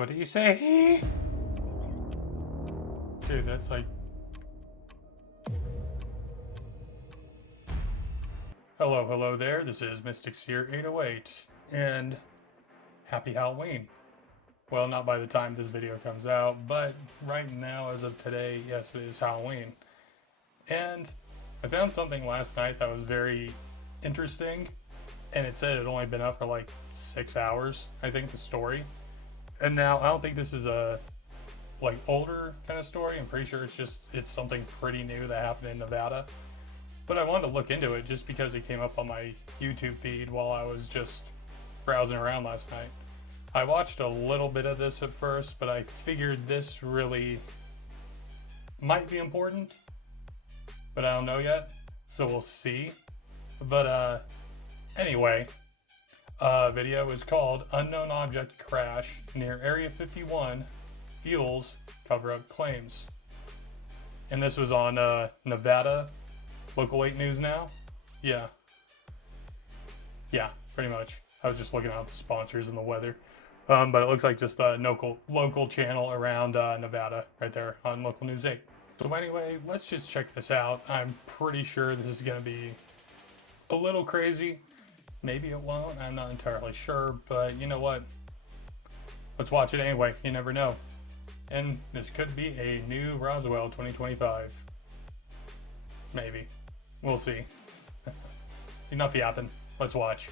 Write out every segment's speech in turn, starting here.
What do you say? Dude, that's like... Hello there. This is Mystic Seer 808, and happy Halloween. Well, not by the time this video comes out, but right now, as of today, yes, it is Halloween. And I found something last night that was very interesting, and it said it had only been up for like 6 hours, I think, the story. And now, I don't think this is a like older kind of story. I'm pretty sure it's something pretty new that happened in Nevada. But I wanted to look into it just because it came up on my YouTube feed while I was just browsing around last night. I watched a little bit of this at first, but I figured this really might be important, but I don't know yet, so we'll see. But anyway, video is called Unknown Object Crash Near Area 51 Fuels Cover-Up Claims. And this was on Nevada Local 8 News Now. Yeah, pretty much. I was just looking at the sponsors and the weather. But it looks like just a local channel around Nevada right there on Local News 8. So anyway, let's just check this out. I'm pretty sure this is going to be a little crazy. Maybe it won't. I'm not entirely sure. But you know what? Let's watch it anyway. You never know. And this could be a new Roswell 2025. Maybe. We'll see. Enough yapping. Let's watch.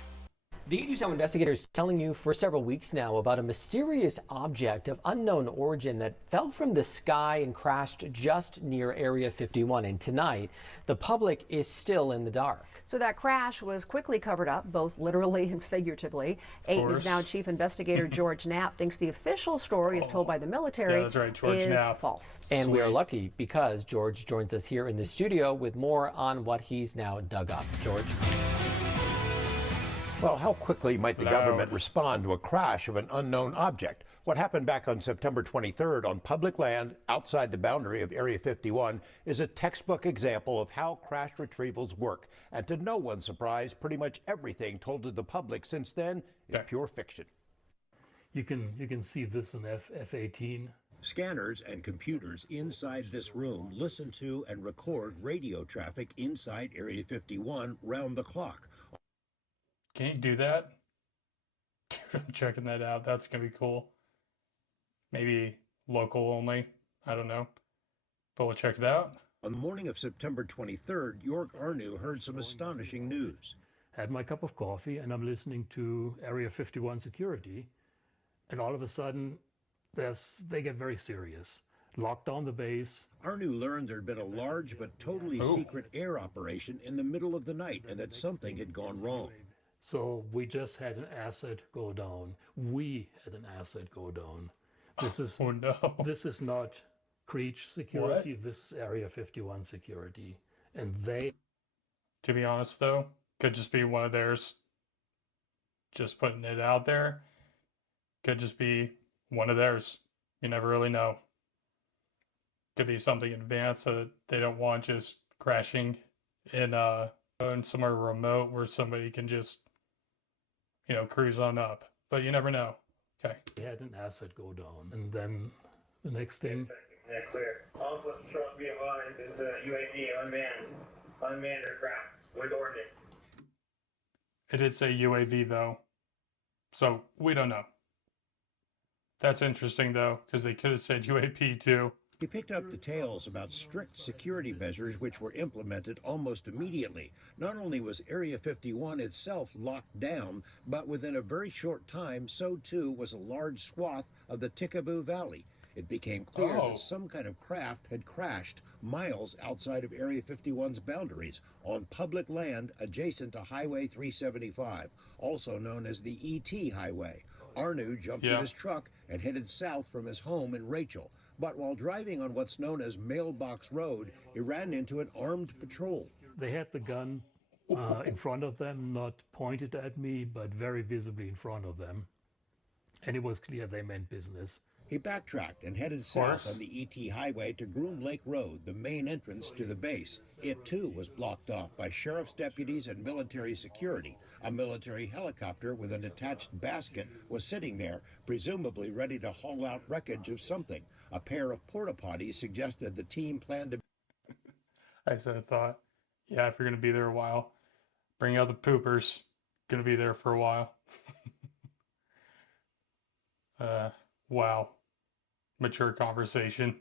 The 8 News Now investigators telling you for several weeks now about a mysterious object of unknown origin that fell from the sky and crashed just near Area 51. And tonight, the public is still in the dark. So that crash was quickly covered up, both literally and figuratively. 8 News Now Chief Investigator George Knapp thinks the official story, as told by the military, that's right, George is Knapp. false. And we are lucky because George joins us here in the studio with more on what he's now dug up. George? Well, how quickly might the government respond to a crash of an unknown object? What happened back on September 23rd on public land outside the boundary of Area 51 is a textbook example of how crash retrievals work. And to no one's surprise, pretty much everything told to the public since then is pure fiction. You can see this in F-18. Scanners and computers inside this room listen to and record radio traffic inside Area 51 round the clock. Can you do that? I'm checking that out. That's going to be cool. Maybe local only. I don't know. But we'll check it out. On the morning of September 23rd, York Arnew heard some astonishing news. Had my cup of coffee and I'm listening to Area 51 security, and all of a sudden they get very serious. Locked down the base. Arnew learned there'd been a large but totally secret air operation in the middle of the night and that something had gone wrong. So we just had an asset go down. We had an asset go down. This is Oh no. This is not Creech security. This is Area 51 security, and they. To be honest though, could just be one of theirs. Just putting it out there. Could just be one of theirs. You never really know. Could be something advanced that they don't want just crashing in somewhere remote where somebody can just, cruise on up. But you never know. Okay. We had an asset go down, and then the next thing. Yeah, clear. Also, short via line is a UAV unmanned aircraft with ordnance. It did say UAV though, so we don't know. That's interesting though, because they could have said UAP too. He picked up details about strict security measures which were implemented almost immediately. Not only was Area 51 itself locked down, but within a very short time, so too was a large swath of the Tikaboo Valley. It became clear that some kind of craft had crashed miles outside of Area 51's boundaries on public land adjacent to Highway 375, also known as the ET Highway. Arnew jumped in his truck and headed south from his home in Rachel. But while driving on what's known as Mailbox Road, he ran into an armed patrol. They had the gun in front of them, not pointed at me, but very visibly in front of them. and it was clear they meant business. He backtracked and headed south on the ET Highway to Groom Lake Road, the main entrance to the base. It too was blocked off by sheriff's deputies and military security. A military helicopter with an attached basket was sitting there, presumably ready to haul out wreckage of something. A pair of porta potties suggested the team planned to. I said I thought, yeah, if you're going to be there a while, bring out the poopers. Going to be there for a while. Wow. Mature conversation.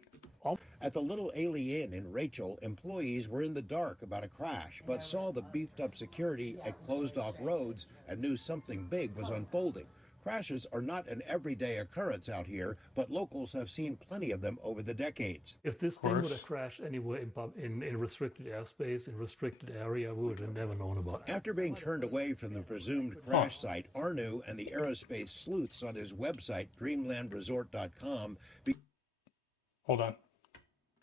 At the Little Ailey Inn in Rachel, employees were in the dark about a crash, but saw the beefed up security at closed off roads and knew something big was unfolding. Crashes are not an everyday occurrence out here, but locals have seen plenty of them over the decades. If this thing would have crashed anywhere in restricted airspace, in restricted area, we would have never known about it. After being turned away from the presumed crash site, Arnu and the aerospace sleuths on his website, dreamlandresort.com, Hold on.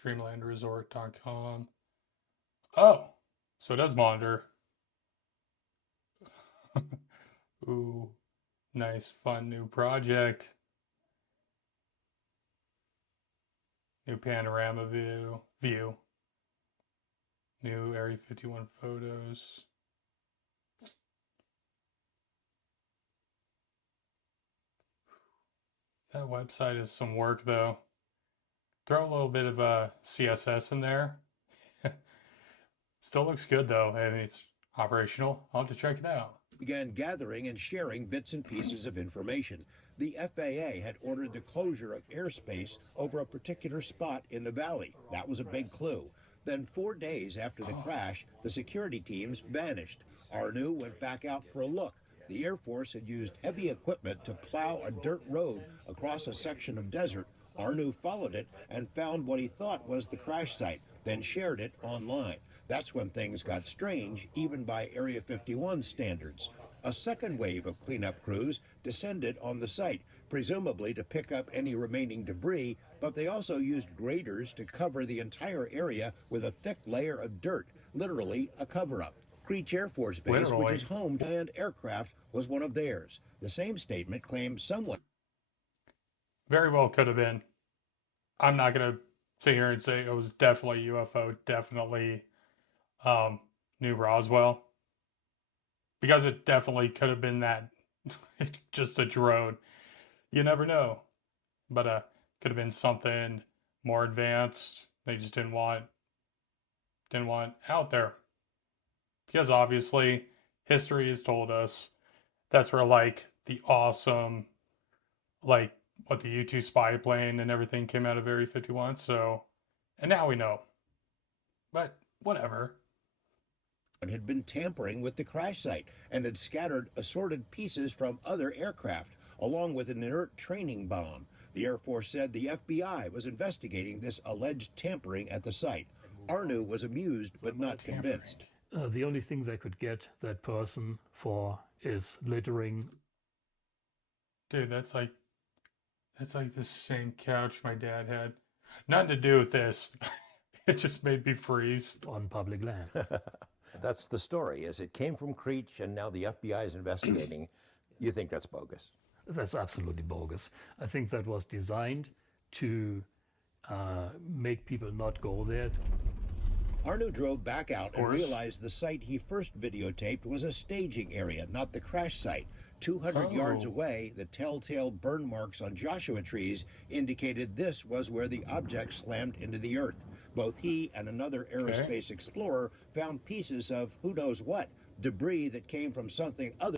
Dreamlandresort.com. Oh, so it does monitor. Ooh, nice, fun new project. New panorama view. New Area 51 photos. That website is some work though. Throw a little bit of CSS in there. Still looks good though. I mean, it's operational. I'll have to check it out. Began gathering and sharing bits and pieces of information. The FAA had ordered the closure of airspace over a particular spot in the valley. That was a big clue. Then 4 days after the crash, the security teams vanished. Arnu went back out for a look. The Air Force had used heavy equipment to plow a dirt road across a section of desert. Arnu followed it and found what he thought was the crash site, then shared it online. That's when things got strange, even by Area 51 standards. A second wave of cleanup crews descended on the site, presumably to pick up any remaining debris, but they also used graders to cover the entire area with a thick layer of dirt, literally a cover-up. Creech Air Force Base, which is home to manned aircraft, was one of theirs. The same statement claimed someone. Very well could have been. I'm not going to sit here and say it was definitely UFO, definitely New Roswell. Because it definitely could have been that. It's just a drone. You never know. But could have been something more advanced. They just didn't want out there. Because obviously history has told us that's where like the awesome, like what the U-2 spy plane and everything came out of Area 51. So, and now we know. But whatever. Had been tampering with the crash site and had scattered assorted pieces from other aircraft, along with an inert training bomb. The Air Force said the FBI was investigating this alleged tampering at the site. Arnu was amused but not convinced. The only thing they could get that person for is littering. Dude, that's like the same couch my dad had. Nothing to do with this. It just made me freeze. On public land. That's the story, is it came from Creech and now the FBI is investigating. You think that's bogus? That's absolutely bogus. I think that was designed to make people not go there. Arnu drove back out and realized the site he first videotaped was a staging area, not the crash site. 200 yards away, the telltale burn marks on Joshua trees indicated this was where the object slammed into the earth. Both he and another aerospace explorer found pieces of who knows what, debris that came from something other.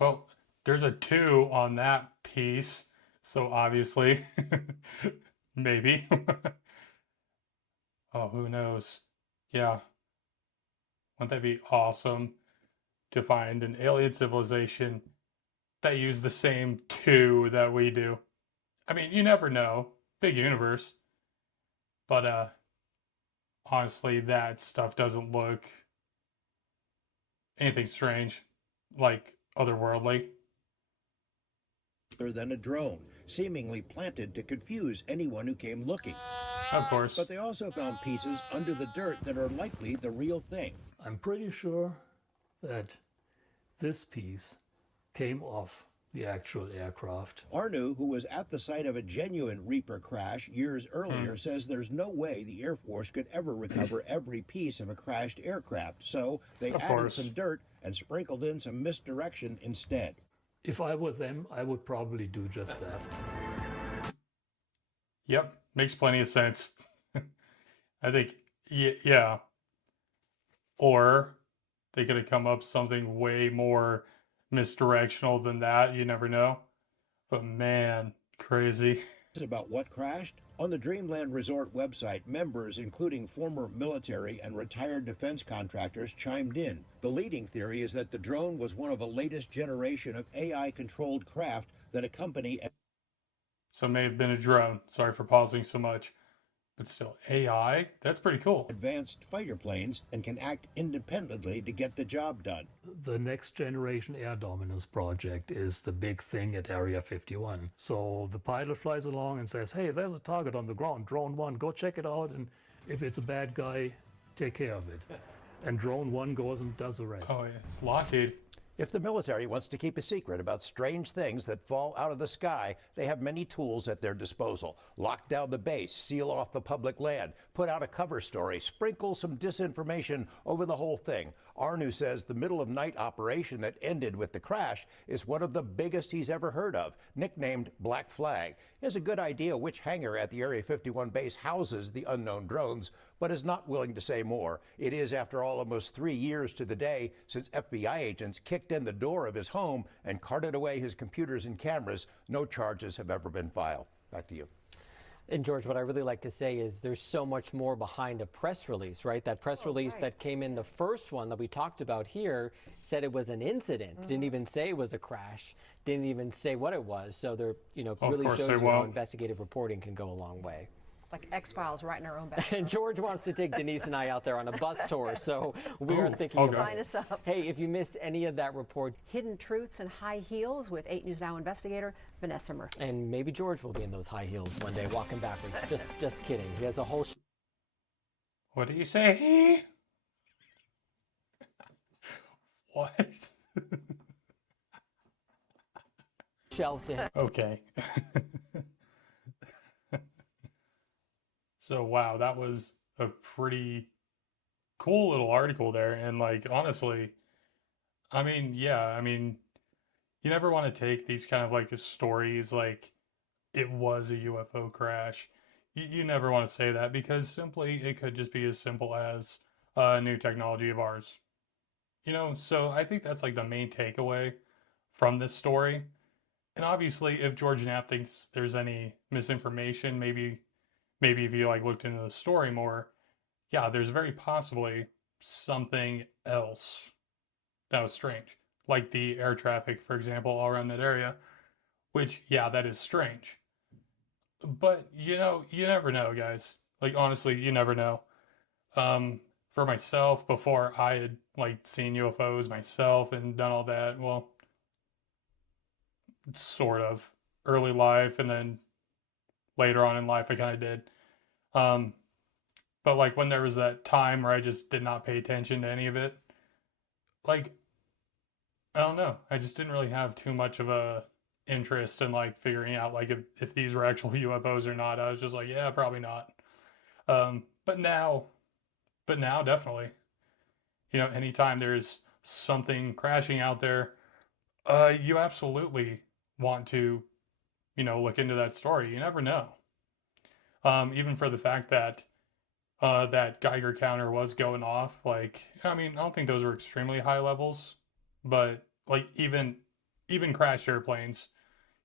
Well, there's a 2 on that piece, so obviously, maybe. Oh, who knows? Yeah. Wouldn't that be awesome to find an alien civilization that use the same 2 that we do? I mean, you never know. Big universe. But honestly, that stuff doesn't look anything strange, like otherworldly. Than a drone, seemingly planted to confuse anyone who came looking. Of course. But they also found pieces under the dirt that are likely the real thing. I'm pretty sure that this piece came off the actual aircraft. Arnu, who was at the site of a genuine Reaper crash years earlier, says there's no way the Air Force could ever recover every piece of a crashed aircraft. So they added some dirt and sprinkled in some misdirection instead. If I were them, I would probably do just that. Yep, makes plenty of sense. I think, yeah. Or they could have come up with something way more misdirectional than that. You never know. But man, crazy. About what crashed? On the Dreamland Resort website, members, including former military and retired defense contractors, chimed in. The leading theory is that the drone was one of a latest generation of AI-controlled craft that accompany... So it may have been a drone. Sorry for pausing so much. But still, AI? That's pretty cool. ...advanced fighter planes and can act independently to get the job done. The Next Generation Air Dominance project is the big thing at Area 51. So the pilot flies along and says, hey, there's a target on the ground, Drone 1, go check it out, and if it's a bad guy, take care of it. And Drone 1 goes and does the rest. Oh, yeah. It's Lockheed. If the military wants to keep a secret about strange things that fall out of the sky, they have many tools at their disposal. Lock down the base, seal off the public land, put out a cover story, sprinkle some disinformation over the whole thing. Arnu says the middle-of-night operation that ended with the crash is one of the biggest he's ever heard of, nicknamed Black Flag. He has a good idea which hangar at the Area 51 base houses the unknown drones, but is not willing to say more. It is, after all, almost 3 years to the day since FBI agents kicked in the door of his home and carted away his computers and cameras. No charges have ever been filed. Back to you. And George, what I really like to say is there's so much more behind a press release, right? That press release that came in, the first one that we talked about here, said it was an incident. Didn't even say it was a crash. Didn't even say what it was. So they're, really shows you how investigative reporting can go a long way. Like X-Files right in our own backyard. And George wants to take Denise and I out there on a bus tour, so we are thinking of Sign us up. Hey, if you missed any of that report, Hidden Truths and High Heels with 8 News Now investigator Vanessa Murphy. and maybe George will be in those high heels one day walking backwards. Just kidding. He has a whole What do you say? What? shelf to him. Okay. So, wow, that was a pretty cool little article there. And, honestly, you never want to take these kind of stories like it was a UFO crash. You never want to say that because simply it could just be as simple as a new technology of ours. So I think that's the main takeaway from this story. And obviously, if George Knapp thinks there's any misinformation, maybe if you looked into the story more, yeah, there's very possibly something else that was strange. Like the air traffic, for example, all around that area, which, yeah, that is strange. But, you never know, guys. Honestly, you never know. For myself, before I had, seen UFOs myself and done all that, well, sort of. Early life, and then later on in life, I kind of did. But, when there was that time where I just did not pay attention to any of it, I don't know. I just didn't really have too much of a interest in figuring out if these were actual UFOs or not. I was just yeah, probably not. But now definitely. Anytime there's something crashing out there, you absolutely want to, look into that story. You never know. Even for the fact that that Geiger counter was going off, I don't think those were extremely high levels, but even crashed airplanes,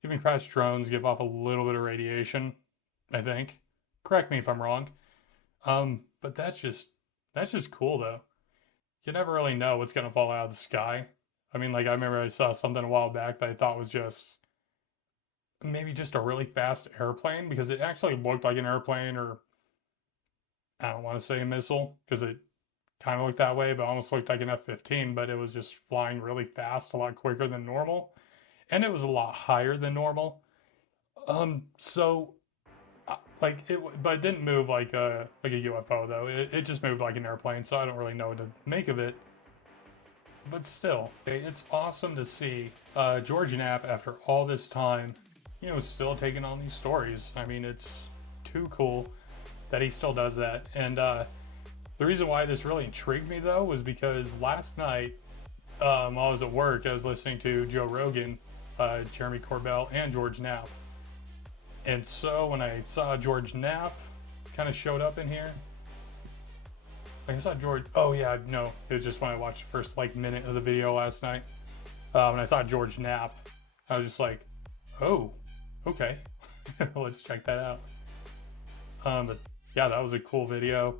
even crashed drones give off a little bit of radiation, I think. Correct me if I'm wrong. But that's just cool though. You never really know what's gonna fall out of the sky. I remember I saw something a while back that I thought was maybe just a really fast airplane, because it actually looked like an airplane, or I don't want to say a missile because it kind of looked that way, but almost looked like an F-15, but it was just flying really fast, a lot quicker than normal, and it was a lot higher than normal. But it didn't move like a UFO though. It just moved like an airplane, so I don't really know what to make of it. but still, it's awesome to see George Knapp, after all this time, you know, still taking on these stories. I mean, it's too cool that he still does that. And the reason why this really intrigued me, though, was because last night, while I was at work, I was listening to Joe Rogan, Jeremy Corbell, and George Knapp. And so when I saw George Knapp kind of showed up in here, I saw George. Oh yeah, no, it was just when I watched the first like minute of the video last night. When I saw George Knapp, I was just like, oh, okay, let's check that out. But yeah, that was a cool video.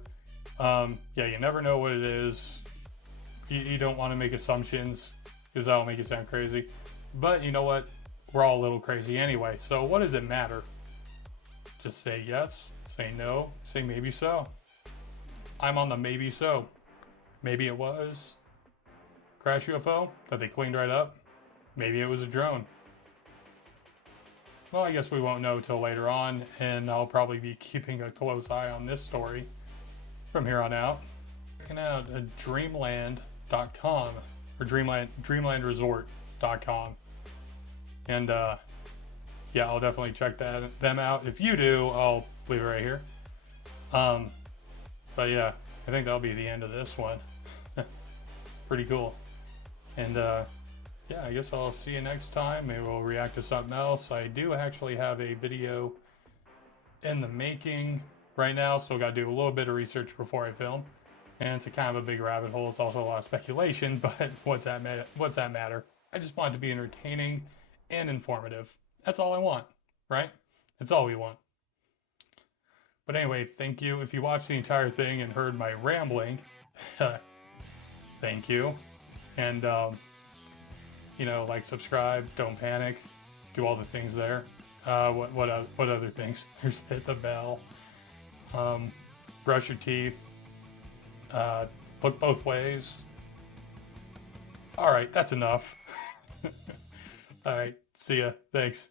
Yeah, you never know what it is. You don't want to make assumptions because that'll make it sound crazy. But you know what? We're all a little crazy anyway. So what does it matter? Just say yes, say no, say maybe so. I'm on the maybe so. Maybe it was crash UFO that they cleaned right up. Maybe it was a drone. Well, I guess we won't know till later on, and I'll probably be keeping a close eye on this story from here on out. Checking out dreamland.com or dreamlandresort.com. And yeah, I'll definitely check them out. If you do, I'll leave it right here. But yeah, I think that'll be the end of this one. Pretty cool. And yeah, I guess I'll see you next time. Maybe we'll react to something else. I do actually have a video in the making right now, so I got to do a little bit of research before I film. And it's a kind of a big rabbit hole. It's also a lot of speculation, but what's that matter? I just want it to be entertaining and informative. That's all I want, right? That's all we want. But anyway, thank you. If you watched the entire thing and heard my rambling, thank you. And, you know, like, subscribe, don't panic, do all the things there. What other things? There's hit the bell, brush your teeth, look both ways. All right, that's enough. All right, see ya. Thanks.